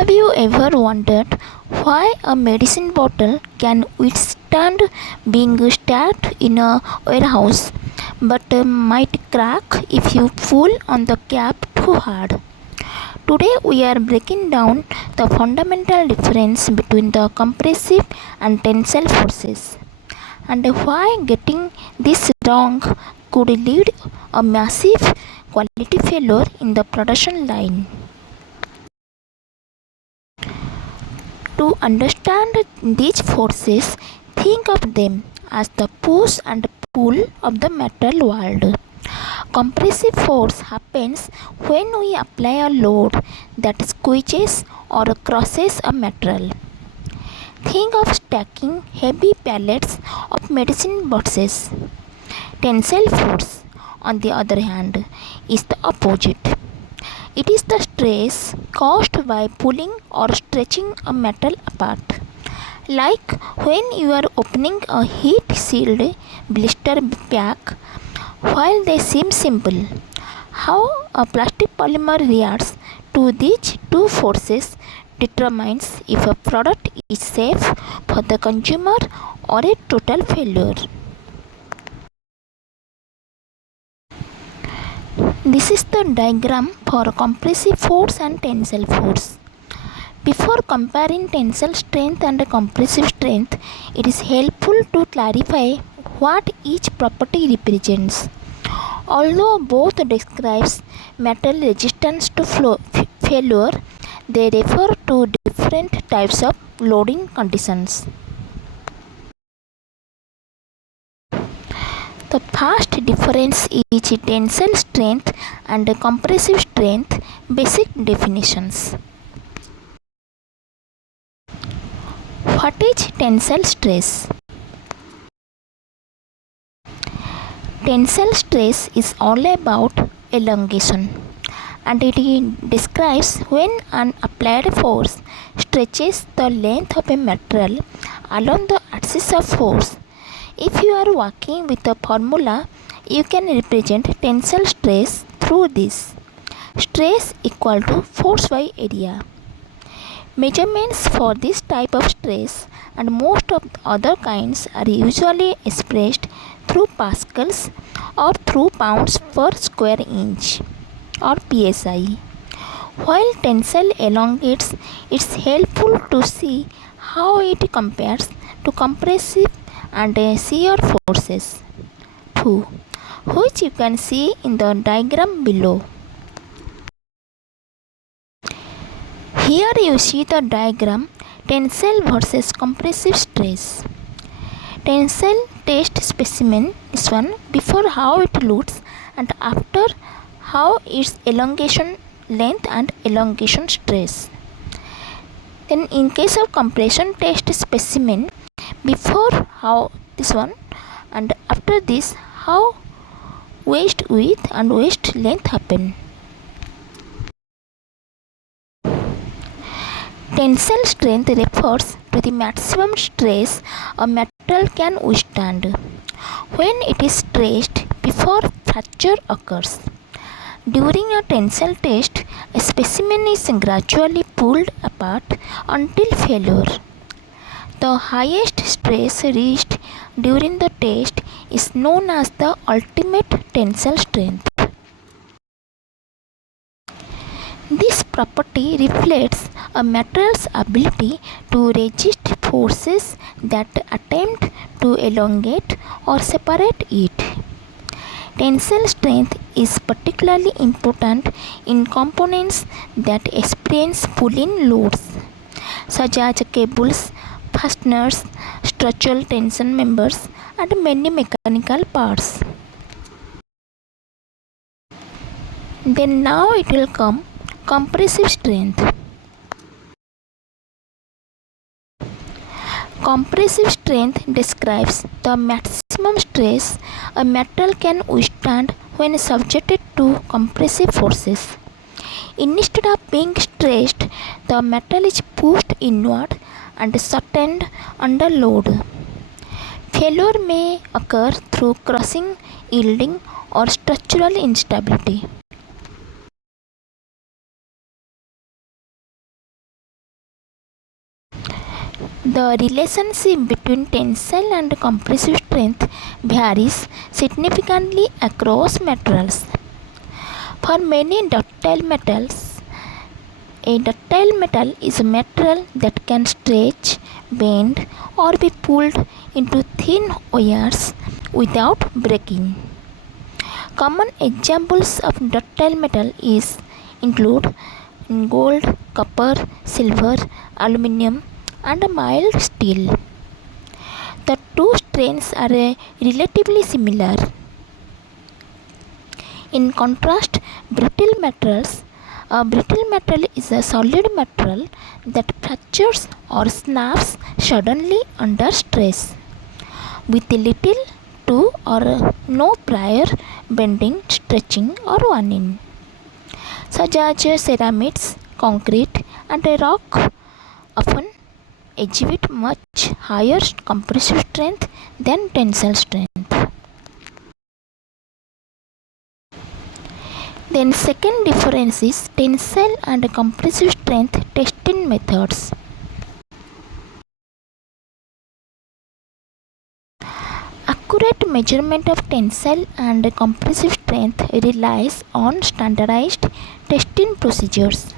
Have you ever wondered why a medicine bottle can withstand being stacked in a warehouse but might crack if you pull on the cap too hard? Today we are breaking down the fundamental difference between the compressive and tensile forces and why getting this wrong could lead a massive quality failure in the production line. To understand these forces, think of them as the push and pull of the metal world. Compressive force happens when we apply a load that squeezes or crushes a material. Think of stacking heavy pallets of medicine boxes. Tensile force, on the other hand, is the opposite. It is the stress caused by pulling or stretching a metal apart. Like when you are opening a heat-sealed blister pack. While they seem simple, how a plastic polymer reacts to these two forces determines if a product is safe for the consumer or a total failure. This is the diagram for compressive force and tensile force. Before comparing tensile strength and compressive strength, it is helpful to clarify what each property represents. Although both describes metal resistance to failure, they refer to different types of loading conditions. The first difference is tensile strength and compressive strength. Basic definitions. What is tensile stress? Tensile stress is all about elongation, and it describes when an applied force stretches the length of a material along the axis of force. If you are working with a formula, you can represent tensile stress through this. Stress equal to force by area. Measurements for this type of stress and most of the other kinds are usually expressed through pascals or through pounds per square inch or psi. While tensile elongates, it's helpful to see how it compares to compressive and shear forces too, which you can see in the diagram below. Here you see the diagram tensile versus compressive stress. Tensile test specimen, this one, before how it looks and after how its elongation length and elongation stress. Then in case of compression test specimen, before how this one and after this how waist width and waist length happen. Tensile strength refers to the maximum stress a metal can withstand when it is stressed before fracture occurs. During a tensile test, a specimen is gradually pulled apart until failure. The highest stress reached during the test is known as the ultimate tensile strength. This property reflects a material's ability to resist forces that attempt to elongate or separate it. Tensile strength is particularly important in components that experience pulling loads, such as cables, fasteners, structural tension members, and many mechanical parts. Then now it will come compressive strength. Compressive strength describes the maximum stress a metal can withstand when subjected to compressive forces. Instead of being stressed, the metal is pushed inward and shortened under load. Failure may occur through crushing, yielding, or structural instability. The relationship between tensile and compressive strength varies significantly across materials. For many ductile metals, a ductile metal is a material that can stretch, bend, or be pulled into thin wires without breaking. Common examples of ductile metal include gold, copper, silver, aluminum, and mild steel. The two strains are relatively similar. In contrast, a brittle metal is a solid material that fractures or snaps suddenly under stress, with little to or no prior bending, stretching, or warning, such as ceramics, concrete, and rock often exhibit much higher compressive strength than tensile strength. Then second difference is tensile and compressive strength testing methods. Accurate measurement of tensile and compressive strength relies on standardized testing procedures.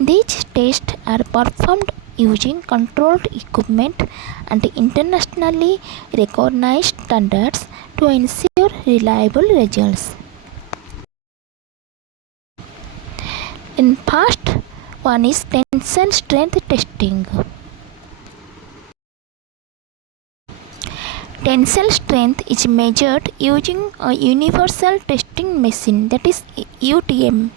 These tests are performed using controlled equipment and internationally recognized standards to ensure reliable results. In first one is tensile strength testing. Tensile strength is measured using a universal testing machine, that is UTM.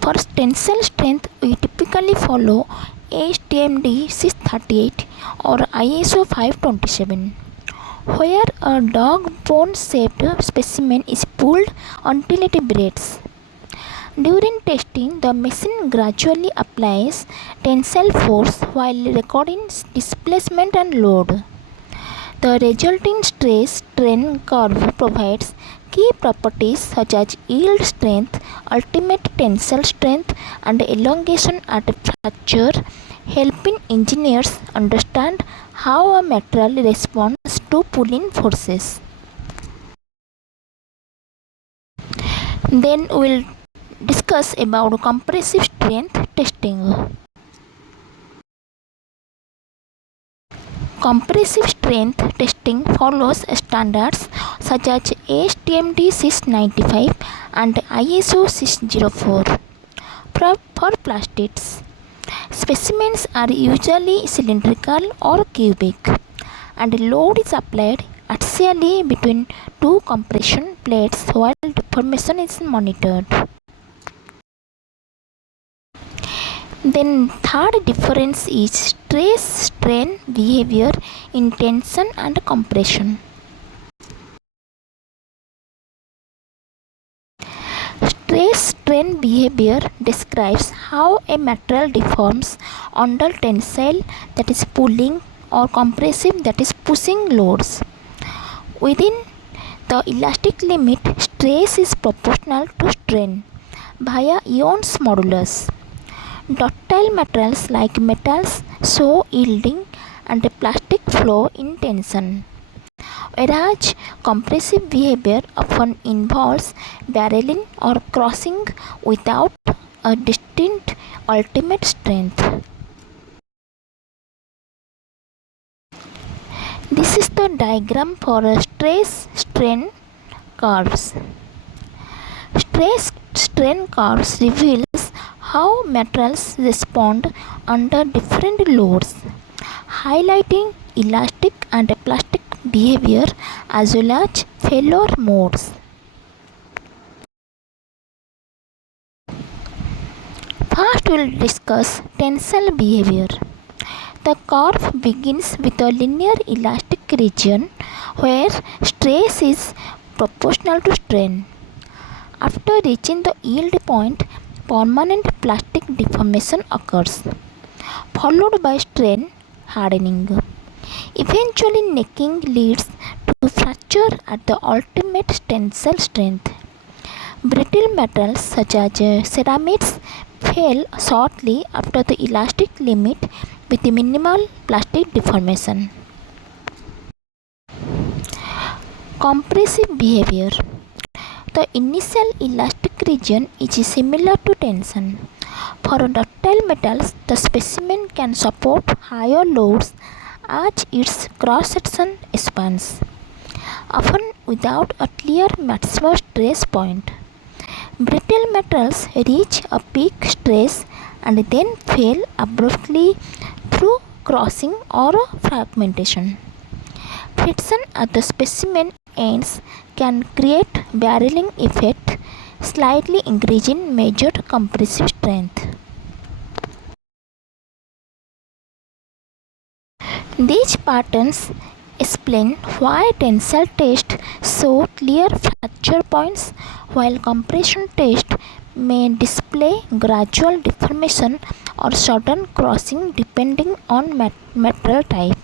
For tensile strength, we typically follow ASTM 638 or ISO 527, where a dog bone shaped specimen is pulled until it breaks. During testing, the machine gradually applies tensile force while recording displacement and load. The resulting stress-strain curve provides key properties such as yield strength, ultimate tensile strength, and elongation at fracture, helping engineers understand how a material responds to pulling forces. Then we will discuss about compressive strength testing. Compressive strength testing follows standards such as ASTM 695 and ISO 604. For plastics, specimens are usually cylindrical or cubic, and load is applied axially between two compression plates while deformation is monitored. Then third difference is stress-strain behavior in tension and compression. Stress-strain behavior describes how a material deforms under tensile, that is pulling, or compressive, that is pushing loads. Within the elastic limit, stress is proportional to strain via Young's modulus. Ductile materials like metals show yielding and plastic flow in tension, whereas compressive behavior often involves barreling or crossing without a distinct ultimate strength. This is the diagram for stress-strain curves. Stress-strain curves reveals how materials respond under different loads, highlighting elastic and plastic behavior as well as failure modes. First, we will discuss tensile behavior. The curve begins with a linear elastic region where stress is proportional to strain. After reaching the yield point, permanent plastic deformation occurs, followed by strain hardening. Eventually, necking leads to fracture at the ultimate tensile strength. Brittle metals such as ceramics fail shortly after the elastic limit with minimal plastic deformation. Compressive behavior. The initial elastic region is similar to tension. For ductile metals, the specimen can support higher loads as its cross-section expands, often without a clear maximum stress point. Brittle metals reach a peak stress and then fail abruptly through crossing or fragmentation. Friction at the specimen ends can create barreling effect, slightly increasing measured compressive strength. These patterns explain why tensile tests show clear fracture points while compression tests may display gradual deformation or sudden crossing depending on material type.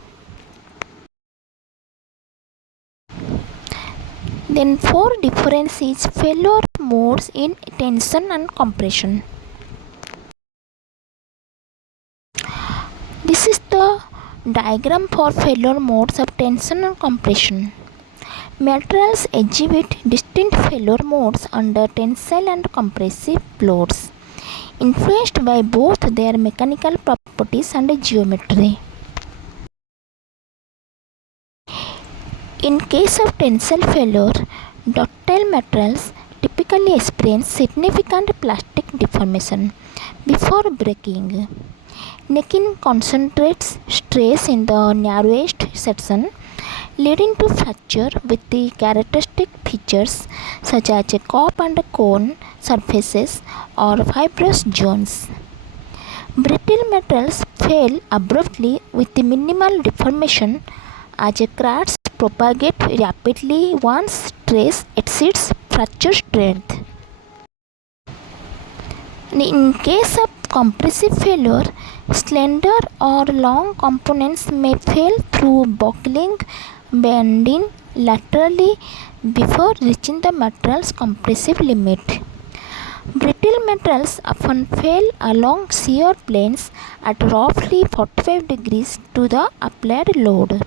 Then four differences failure modes in tension and compression. This is the diagram for failure modes of tension and compression. Materials exhibit distinct failure modes under tensile and compressive loads, influenced by both their mechanical properties and geometry. In case of tensile failure, ductile materials typically experience significant plastic deformation before breaking. Necking concentrates stress in the narrowest section, leading to fracture with the characteristic features such as a cup and cone surfaces or fibrous zones. Brittle metals fail abruptly with minimal deformation as cracks propagate rapidly once stress exceeds fracture strength. In case of compressive failure, slender or long components may fail through buckling, bending laterally before reaching the material's compressive limit. Brittle metals often fail along shear planes at roughly 45 degrees to the applied load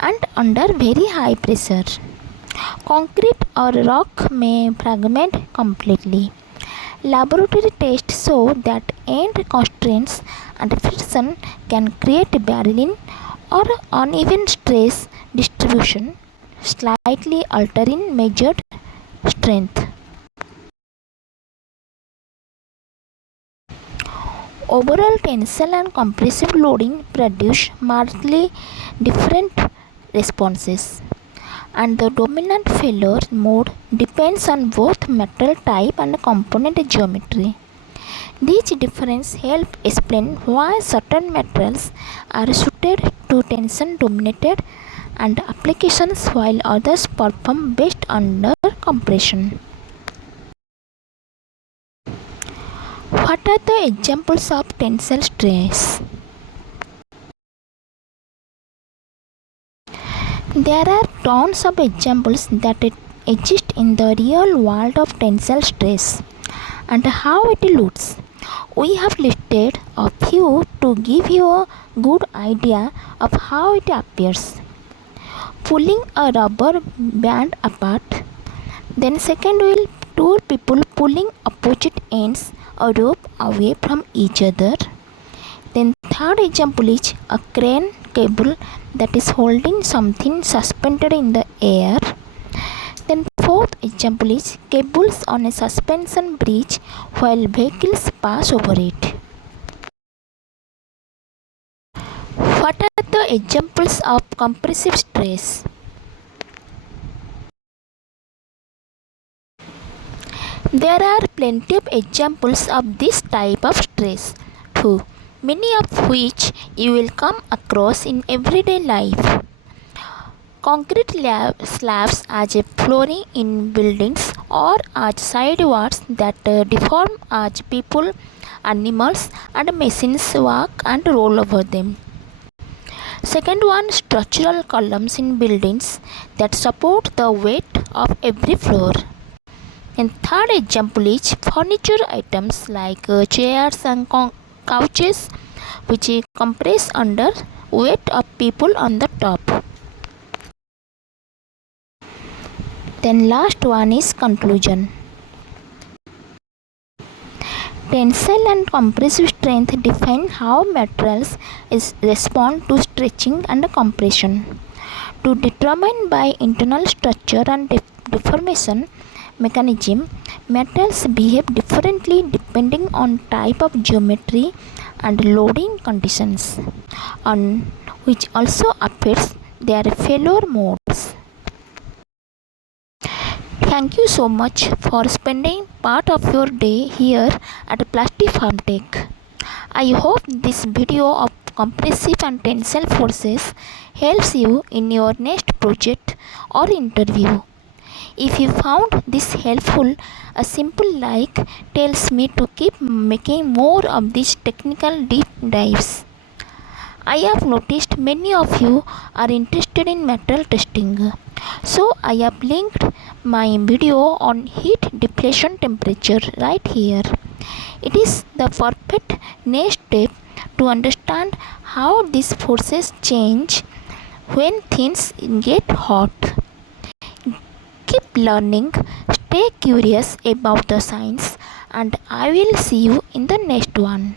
and under very high pressure. Concrete or rock may fragment completely. Laboratory tests show that end constraints and friction can create barreling or uneven stress distribution, slightly altering measured strength. Overall tensile and compressive loading produce markedly different responses, and the dominant failure mode depends on both metal type and component geometry. These differences help explain why certain materials are suited to tension dominated and applications while others perform best under compression. What are the examples of tensile stress? There are tons of examples that exist in the real world of tensile stress and how it looks. We have listed a few to give you a good idea of how it appears. Pulling a rubber band apart. Then second will two people pulling opposite ends a rope away from each other. Then third example is a crane cable that is holding something suspended in the air. Then fourth example is cables on a suspension bridge while vehicles pass over it. What are the examples of compressive stress? There are plenty of examples of this type of stress too, many of which you will come across in everyday life. Concrete slabs as a flooring in buildings or as sidewalks that deform as people, animals and machines walk and roll over them. Second one, structural columns in buildings that support the weight of every floor. And third example is furniture items like chairs and couches which compress under weight of people on the top. Then last one is conclusion. Tensile and compressive strength define how materials respond to stretching and compression. To determine by internal structure and deformation mechanism, metals behave differently depending on type of geometry and loading conditions, on which also affects their failure modes. Thank you so much for spending part of your day here at PlasticPharmTech. I hope this video of compressive and tensile forces helps you in your next project or interview. If you found this helpful, a simple like tells me to keep making more of these technical deep dives. I have noticed many of you are interested in metal testing, so I have linked my video on heat deflation temperature right here. It is the perfect next step to understand how these forces change when things get hot. Keep learning, stay curious about the science, and I will see you in the next one.